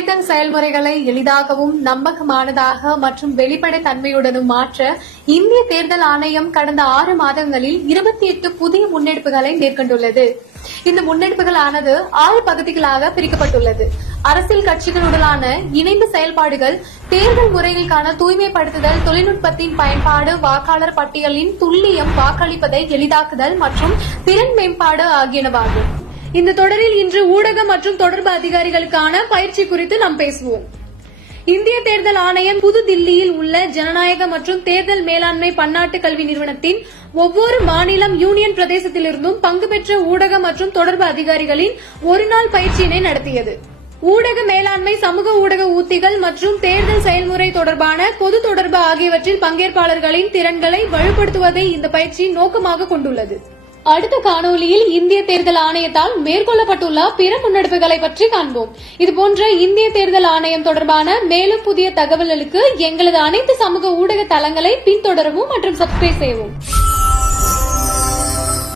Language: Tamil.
தேர்தல் செயல்முறைகளை எளிதாகவும் நம்பகமானதாக மற்றும் வெளிப்படைத்தன்மையுடனும் மாற்ற இந்திய தேர்தல் ஆணையம் கடந்த 6 மாதங்களில் 28 புதிய முன்னெடுப்புகளை மேற்கொண்டுள்ளது. இந்த முன்னெடுப்புகளானது 6 பகுதிகளாக பிரிக்கப்பட்டுள்ளது. அரசியல் கட்சிகளுடனான இணைந்த செயல்பாடுகள், தேர்தல் முறைகளுக்கான தூய்மைப்படுத்துதல், தொழில்நுட்பத்தின் பயன்பாடு, வாக்காளர் பட்டியலின் துல்லியம், வாக்களிப்பதை எளிதாக்குதல் மற்றும் திறன் மேம்பாடு ஆகியனவாகும். இந்த தொடரில் இன்று ஊடக மற்றும் தொடர்பு அதிகாரிகளுக்கான பயிற்சி குறித்து நாம் பேசுவோம். இந்திய தேர்தல் ஆணையம் புதுதில்லியில் உள்ள ஜனநாயக மற்றும் தேர்தல் மேலாண்மை பன்னாட்டு கல்வி நிறுவனத்தின் ஒவ்வொரு மாநிலம், யூனியன் பிரதேசத்திலிருந்தும் பங்கு பெற்ற ஊடக மற்றும் தொடர்பு அதிகாரிகளின் ஒருநாள் பயிற்சியினை நடத்தியது. ஊடக மேலாண்மை, சமூக ஊடக உத்திகள் மற்றும் தேர்தல் செயல்முறை தொடர்பான பொது தொடர்பு ஆகியவற்றில் பங்கேற்பாளர்களின் திறன்களை வலுப்படுத்துவதை இந்த பயிற்சி நோக்கமாக கொண்டுள்ளது. அடுத்த காணொலியில் இந்திய தேர்தல் ஆணையத்தால் மேற்கொள்ளப்பட்டுள்ள பிற முன்னெடுப்புகளை பற்றி காண்போம். இதுபோன்ற இந்திய தேர்தல் ஆணையம் தொடர்பான மேலும் புதிய தகவல்களுக்கு எங்களது அனைத்து சமூக ஊடக தளங்களை பின்தொடரவும் மற்றும் சப்ஸ்கிரைப் செய்யவும்.